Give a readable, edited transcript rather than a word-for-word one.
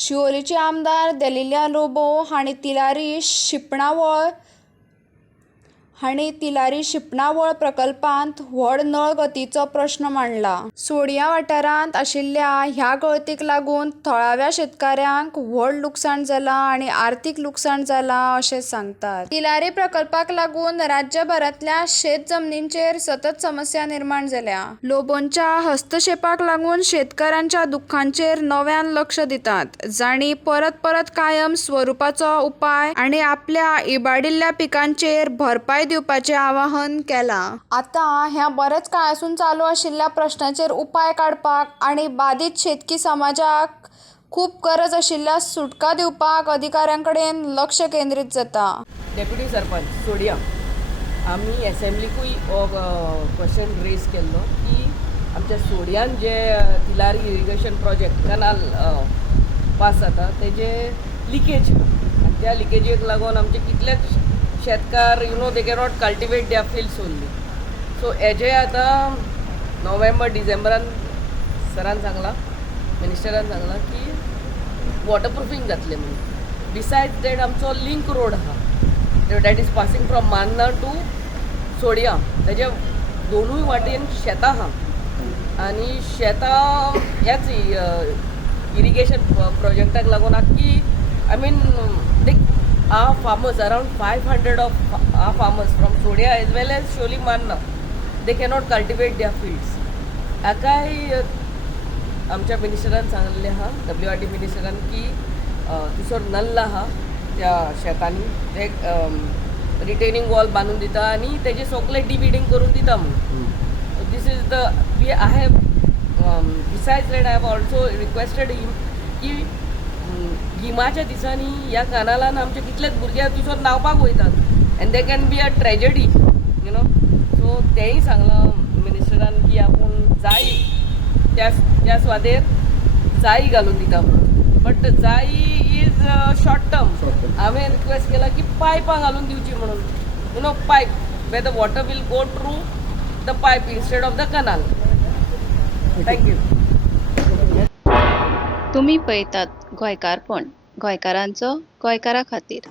शिवोलीचे आमदार देलिल्या लोबो हाणी तिलारी शिपणावळ प्रकल्पांत व्हड नळ गतीचो प्रश्न मांडला। सोडिया वाठारांत आशिल्ल्या ह्या गळतीक लागून थळाव्या शेतकऱ्यांक व्हड लुकसाण जाला आनी आर्थीक लुकसाण जाला अशें सांगतात। तिलारी प्रकल्पाक लागून राज्यभरांतल्या शेत जमनींचेर सतत समस्या निर्माण जाल्या। लोबोंच्या हस्तक्षेपाक लागून शेतकऱ्यांच्या दुख्खांचेर नव्यान लक्ष दितात, जांणी परत परत कायम स्वरूपाचो उपाय आनी आपल्या इबाडिल्ल्या पिकांचेर भरपाय दिवपाचें आवाहन केलां। आतां ह्या बरेच काळासून चालू आशिल्ल्या प्रश्नाचेर उपाय काडपाक आनी बाधित शेतकी समाजाक खूब गरज आशिल्ल्या सुटका दिवपाक अधिकाऱ्यांकडेन लक्ष केंद्रीत जाता। डेप्युटी सरपंच सोडिया आमी असेंब्लीकूय हो क्वेश्चन रेज केल्लो की आमच्या सोडियान जे Tilari irrigation project canal pass जाता तेजे लिकेज आनी त्या लिकेजीक लागून आमचे कितलेच शेतकार they cannot cultivate their fields only. So हेजे आतां नोव्हेंबर डिसेंबरान सरान सांगला, मिनिस्टरान सांगला की वॉटरप्रुफींग जातलें म्हणून। बिसायड्स दॅट आमचो लिंक रोड आहा that is passing from Mannar to Sodia, तेजे दोनूय वाटेन शेतां आहा आनी शेतां ह्याच इरिगेशन प्रोजेक्टाक लागून आख्खी I mean our farmers, around 500 of our farmers from Sodia as well as Sholi Manna, they cannot cultivate their fields. हाकाय आमच्या मिनिस्टरान सांगलेलें आहा, WRD मिनिस्टरान की तिसोर नल्ल आहा त्या शेतांनी ते रिटेनिंग वॉल बांदून दिता आनी तेजे सगळे डिविडिंग करून दिता म्हणून। This is the I have besides that I have also requested him की गिमाच्या दिसांनी ह्या कॅनालान आमचे कितलेच भुरगे तिसोर न्हांवपाक वयतात and they can be a tragedy so तेंय सांगलां मिनिस्टरान की आपूण जाय त्या सुवातेर जाय घालून दिता म्हणून, बट जाय इज शॉर्ट टर्म। हांवें रिक्वेस्ट केला की पायपां घालून दिवची म्हणून pipe way the water will go through the pipe instead of the canal. Thank you. तुम्ही पळयतात गोंयकारपण, गोंयकारांचो गोंयकारा खातीर।